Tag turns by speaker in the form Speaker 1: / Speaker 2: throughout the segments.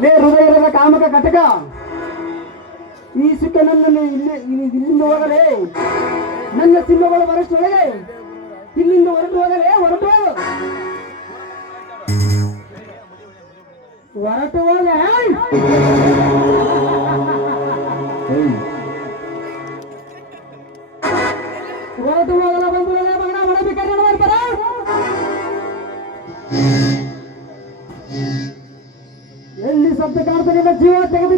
Speaker 1: ಲೇ ಹೃದಯದ ಕಾಮಕ ಘಟಕ. ಈ ಸುಖ ನನ್ನನ್ನು ಇಲ್ಲಿ ಇಲ್ಲಿ- ಇಲ್ಲಿಂದ ಹೋಗಲೇ ನನ್ನ ಸಿಂಹಗಳು ಬರಷ್ಟೊಳಗೆ ಇಲ್ಲಿಂದ ಹೊರಟು ಹೋಗಲೇ ಹೊರಟು. ಹೋಗು. ಹೊರಟು ಹೋಗ ಹೊರಟು ಹೋಗಲ ಬಂದು ಮಗನ ಮಾಡಬೇಕಾದ್ರೆ ಬರ್ತಾರ ಎಲ್ಲಿ ಶಬ್ದ ಕಾಡ್ತಾನೆ ಜೀವ ತೆಗೆದಿದ್ದೀವಿ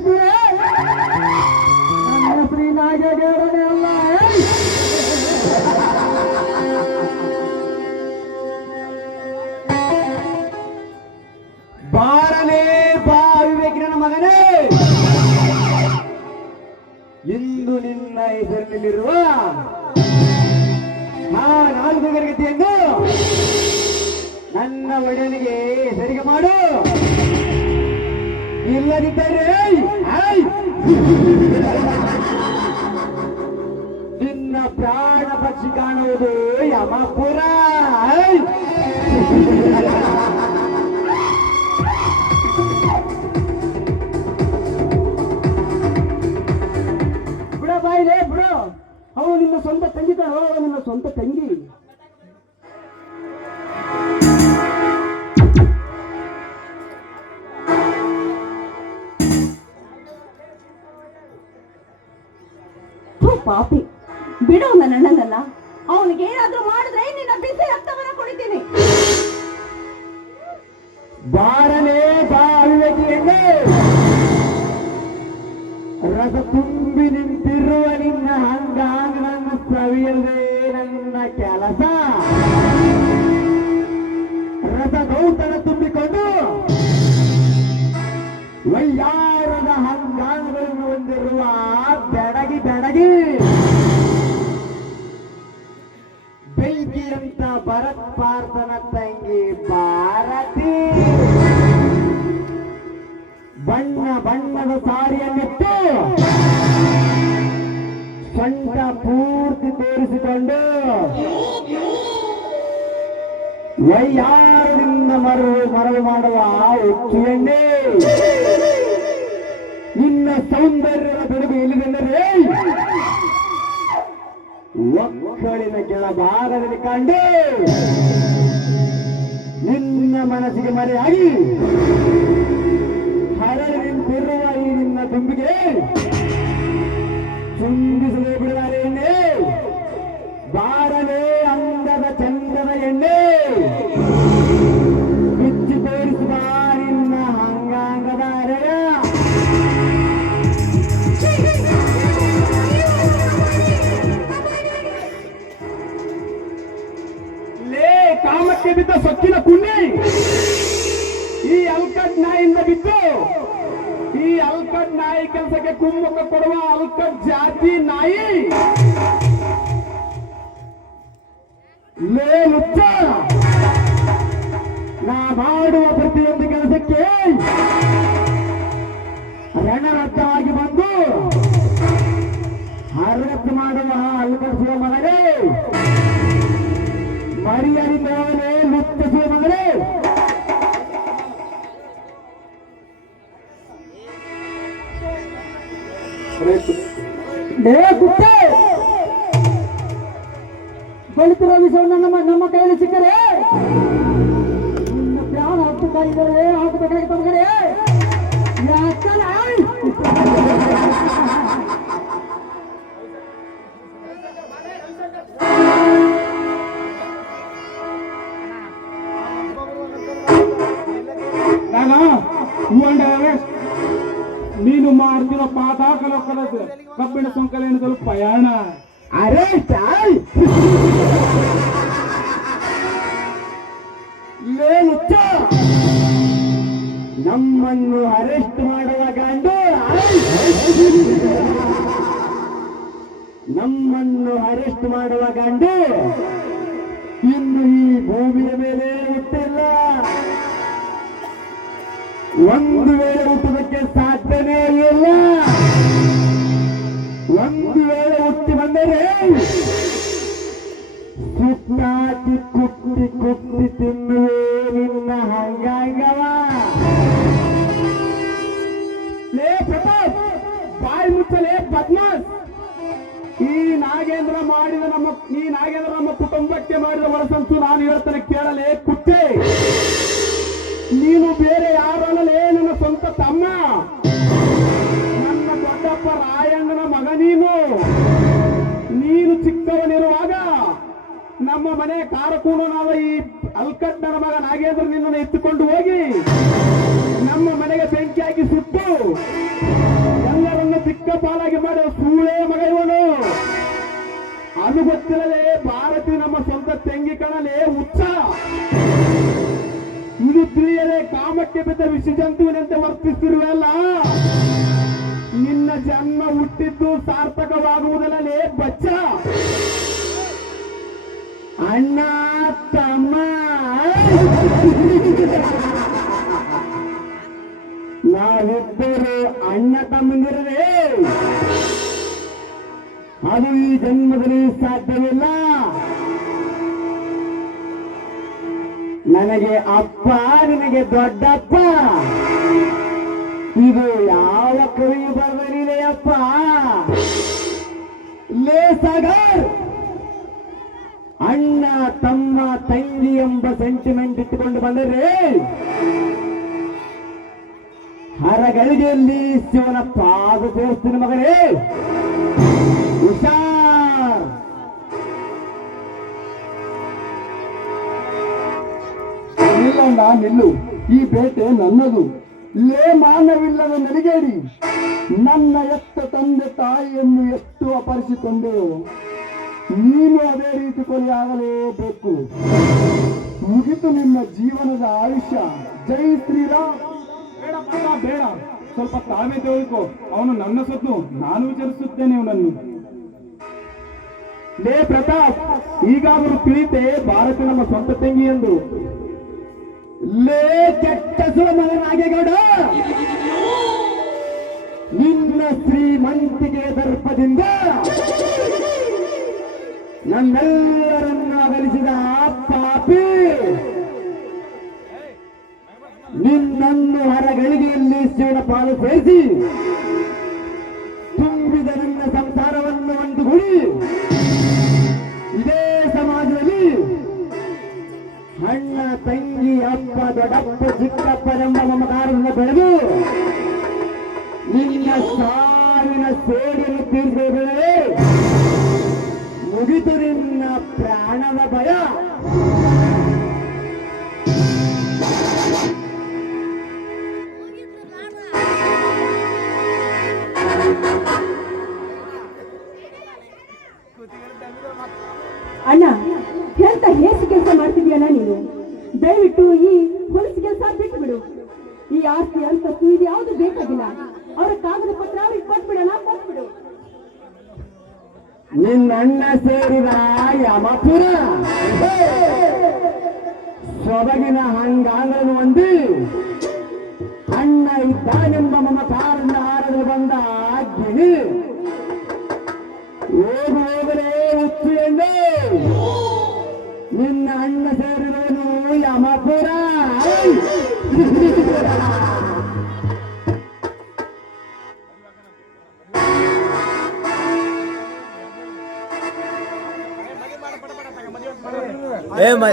Speaker 1: ನಿನ್ನ ಹೆಸರಿನಲ್ಲಿರುವ ಆ ನಾಲ್ಕು ತರಗತಿಯನ್ನು ನನ್ನ ಒಡೆಯನಿಗೆ ಹೆಸರಿಗೆ ಮಾಡು ಇಲ್ಲದಿದ್ದರೆ! ನಿನ್ನ ಪ್ರಾಣ ಪಕ್ಷಿ ಕಾಣುವುದು ಯಮಪುರ ಕಣೋ, ಅವಳು ನಿನ್ನ ಸ್ವಂತ ತಂಗಿ.
Speaker 2: ಪಾಪಿ ಬಿಡು ನನ್ನ ಅಣ್ಣನನ್ನ. ಅವನಿಗೆ ಏನಾದ್ರೂ ಮಾಡಿದ್ರೆ ನಿನ್ನ ಬಿಸಿ ರಕ್ತವನ್ನ ಕುಡಿತೀನಿ.
Speaker 1: ಬಾರನೇ ಬಾ ವಿವೇಕಿಯನ್ನೇ ರಸ ತುಂಬಿ ನಿಂತಿರುವ ನಿನ್ನ ವೈಯಾರದ ಅಂಗಾಂಗಗಳನ್ನು ಹೊಂದಿರುವ ಬೆಡಗಿ ಬೆಡಗಿ. ಬೆಂಕಿಯಂತ ಭರತ್ ಪಾರ್ಥನ ತಂಗಿ ಭಾರತಿ. ಬಣ್ಣ ಬಣ್ಣದ ಸಾರಿಯನ್ನಿಟ್ಟು ಸೊಂಟ ಪೂರ್ತಿ ತೋರಿಸಿಕೊಂಡು ವೈಯಾರದಿಂದ ಮರವು ಮರವು ಮಾಡುವ ಹುಚ್ಚು ಎಣ್ಣೆ. ನಿನ್ನ ಸೌಂದರ್ಯದ ಬೆಳಕು ಎಲ್ಲಿದೆಂದರೆ ಒಕ್ಕಳಿನ ಕೆಳಭಾಗದಲ್ಲಿ ಕಂಡು ನಿನ್ನ ಮನಸ್ಸಿಗೆ ಮರೆಯಾಗಿ ಹರಳಿ ನಿಂತಿರುವ ಈ ನಿನ್ನ ತುಂಬಿಗೆ ಚುಂಬಿಸದೆ ಬಿಡುತ್ತಾರೆ ಎಣ್ಣೆ. ಬಾರಲೇ ಅಂದದ ಚಂದದ ಎಣ್ಣೆ. ಕಾಮಕ್ಕೆ ಬಿದ್ದ ಸೊಕ್ಕಿನ ಈ ಅಲ್ಕಟ್ ಈ ಅಲ್ಕಡ್ ನಾಯಿ ಕೆಲಸಕ್ಕೆ ಕುಮ್ಮಕ್ಕ ಕೊಡುವ ಅಲ್ಕಡ್ ಜಾತಿ ನಾಯಿ. ಲೇ ಮುಚ್ಚ. ನಾ ಮಾಡುವ ಪ್ರತಿಯೊಂದು ಕೆಲಸಕ್ಕೆ ರಣರದ್ದವಾಗಿ ಬಂದು ಹರಗತ್ತು ಮಾಡುವ ಅಲ್ಕಡಿಸುವ ಮಗನೇ ಮರಿಯರಿದ್ದವನೇ ಲುಪ್ತಿಸುವ ಮಗನೇ ಬೆಳತಿರೋ ವಿಷಯವನ್ನು ನಮ್ಮ ನಮ್ಮ ಕೈಯಲ್ಲಿ ಸಿಕ್ಕರೆ?
Speaker 3: ನೀನು ಮಾಡ್ತಿರೋ ಪಾತಾಕ ಲೋಕದ ಕಬ್ಬಿಣ ಸಂಕಲನದಲ್ಲಿ ಪ್ರಯಾಣ.
Speaker 1: ಅರೆ, ಚಾಯ್. ಚಾ ನಮ್ಮನ್ನು ಅರೆಸ್ಟ್ ಮಾಡುವ ಗಂಡು. ನಮ್ಮನ್ನು ಅರೆಸ್ಟ್ ಮಾಡುವ ಗಂಡು. ಇನ್ನು ಈ ಭೂಮಿಯ ಮೇಲೆ ಹುಟ್ಟಿಲ್ಲ. ಒಂದು ವೇಳೆ ಹುಟ್ಟುವುದಕ್ಕೆ ಸಾಧ್ಯನೇ ಇಲ್ಲ. ಒಂದು ವೇಳೆ ಹುಟ್ಟಿ ಬಂದರೆ ಸುತ್ತಾಕಿ ಕುಟ್ಟಿ ಕುಟ್ಟಿ ತಿನ್ನುವೇ ನಿನ್ನ ಹಂಗಾಂಗವ ಲೇ ಪ್ರತಾಪ್, ಬಾಯಿ ಮುಚ್ಚಲೇ ಪದ್ಮಾಸ್ ಈ ನಾಗೇಂದ್ರ ಮಾಡಿದ ನಮ್ಮ, ಈ ನಾಗೇಂದ್ರ ನಮ್ಮ ಕುಟುಂಬಕ್ಕೆ ಮಾಡಿದ ಒಳಸಂಸು ನಾನು ಹೇಳ್ತೇನೆ ಕೇಳಲೇ ಕುಟ್ಟೆ ನೀನು ಬೇರೆ ಯಾರಲ್ಲೇ ನನ್ನ ಸ್ವಂತ ತಮ್ಮ? ನನ್ನ ದೊಡ್ಡಪ್ಪ ರಾಯಣ್ಣನ ಮಗ ನೀನು. ನೀನು ಚಿಕ್ಕವನಿರುವಾಗ ನಮ್ಮ ಮನೆ ಕಾರಕೂಣನಾದ ಈ ಅಲ್ಕಟ್ಟನ ಮಗ ನಾಗೇಂದ್ರ ನಿನ್ನನ್ನು ಎತ್ತಿಕೊಂಡು ಹೋಗಿ ನಮ್ಮ ಮನೆಗೆ ಬೆಂಕಿ ಹಾಕಿ ಸುಟ್ಟು ಎಲ್ಲರನ್ನ ಚಿಕ್ಕ ಪಾಲಾಗಿ ಮಾಡಿ ಸೂಳೆ ಮಗ ಇವನು. ಅದು ಗೊತ್ತಿರಲೇ ಭಾರತಿ ನಮ್ಮ ಸ್ವಂತ ತೆಂಗಿ ಕಣಲೇ ಇದು ಕಾಮಕ್ಕೆ ಬಿದ್ದ ವಿಷ ಜಂತುವಿನಂತೆ ವರ್ತಿಸಿರುವೆಲ್ಲ ನಿನ್ನ ಜನ್ಮ ಹುಟ್ಟಿದ್ದು ಸಾರ್ಥಕವಾಗುವುದಲ್ಲೇ ಬಚ್ಚ. ಅಣ್ಣ, ತಮ್ಮ. ನಾವಿಬ್ಬರು ಅಣ್ಣ ತಮ್ಮಂದಿರದೆ ಅದು ಈ ಜನ್ಮದಲ್ಲಿ ಸಾಧ್ಯವಿಲ್ಲ ನನಗೆ ಅಪ್ಪ, ನಿನಗೆ ದೊಡ್ಡಪ್ಪ. ಇದು ಯಾವ ಕವಿ ಬರಲಿದೆಯಪ್ಪ ಲೇ ಸಾಗರ್! ಅಣ್ಣ, ತಮ್ಮ, ತಂಗಿ ಎಂಬ ಸೆಂಟಿಮೆಂಟ್ ಇಟ್ಟುಕೊಂಡು ಬಂದರೆ ಹರಗಳಿಗೆಯಲ್ಲಿ ಶಿವನ ಪಾದ ತೋರಿಸ್ತೀನಿ ಮಗನೇ.
Speaker 3: ನಿಲ್ಲಣ್ಣ ನಿಲ್ಲು. ಈ ಬೇಟೆ ನನ್ನದು. ಲೇ ಮಾನವಿಲ್ಲದ ನಡಿಗೇಡಿ. ನನ್ನ ಎತ್ತ ತಂದೆ ತಾಯಿಯನ್ನು ಎಷ್ಟು ಅಪರಿಸಿಕೊಂಡು ನೀನು ಅದೇ ರೀತಿ ಕೊಲೆಯಾಗಲೇಬೇಕು ಮುಗಿತು ನಿಮ್ಮ ಜೀವನದ ಆಯುಷ್ಯ. ಜೈ ಶ್ರೀರಾಮ್. ಬೇಡ ಸ್ವಲ್ಪ ತಾವೇ ತೆಗೆದುಕೋ ಅವನು ನನ್ನ ಸೊತ್ತು. ನಾನು ವಿಚಾರಿಸುತ್ತೇನೆ ಅವನನ್ನು
Speaker 1: ಲೇ ಪ್ರತಾಪ್, ಈಗಾದರೂ ತಿಳಿತೆ ಭಾರತ ನಮ್ಮ ಸ್ವಂತ ತಂಗಿ ಎಂದು. ಲೇ ಕೆಟ್ಟ ಸುಳ ಗೌಡ ನಿನ್ನ ಶ್ರೀಮಂತಿಗೆ ದರ್ಪದಿಂದ ನನ್ನೆಲ್ಲರನ್ನ ಅಗಲಿಸಿದ ಆ ಪಾಪಿ ನಿನ್ನನ್ನು ಹೊರಗಳಿಗೆಯಲ್ಲಿ ಶಿವನ ಪಾಲು ಸೇರಿಸಿ ದೊಡ್ಡಪ್ಪ ಚಿಕ್ಕಪ್ಪನೆಂಬ ಮಮಕಾರದಿಂದ ಬೆಳೆದು ನಿನ್ನ ಸಾವಿನ ಸೇಡಿಯನ್ನು ತೀರಿಸಬೇಕೇ ಮುಗಿತು ನಿನ್ನ ಪ್ರಾಣದ ಭಯ.
Speaker 2: ಅಣ್ಣ ಹೇಳ್ತಾ ಹೇಸಿ ಕೆಲಸ ಮಾಡ್ತಿದ್ಯಲ್ಲ ನೀನು? ದಯವಿಟ್ಟು ಈ ಹೊಲಸು ಕೆಲಸ ಬಿಟ್ಟು ಬಿಡು ಈ ಆಸ್ತಿ ಅಂತ ಆಸ್ತಿ ಇದು ಯಾವುದು ಬೇಕಾಗಿಲ್ಲ. ಅವರ ಕಾಗದ ಪತ್ರ ಅವ್ರಿಗೆ ಕೊಟ್ಬಿಡೋಣ, ಕೊಟ್ಬಿಡು.
Speaker 1: ನಿನ್ನ ಅಣ್ಣ ಸೇರಿದ ಯಮಪುರ ಸೊಬಗಿನ ಹಂಗಾಂಗನು ಹೊಂದಿ ಅಣ್ಣ ಇದ್ದಾನೆಂಬ ಮಮಕಾರದಿಂದ ಹಾರಲು ಬಂದ ಗಿಣಿ ಹೋಗು ಹೋಗಲೇ ಹುಚ್ಚು ಎಂದು ನಿನ್ನ ಅಣ್ಣ ಸೇರಿದವನು ಯಮಪುರ
Speaker 4: ಏ ಮ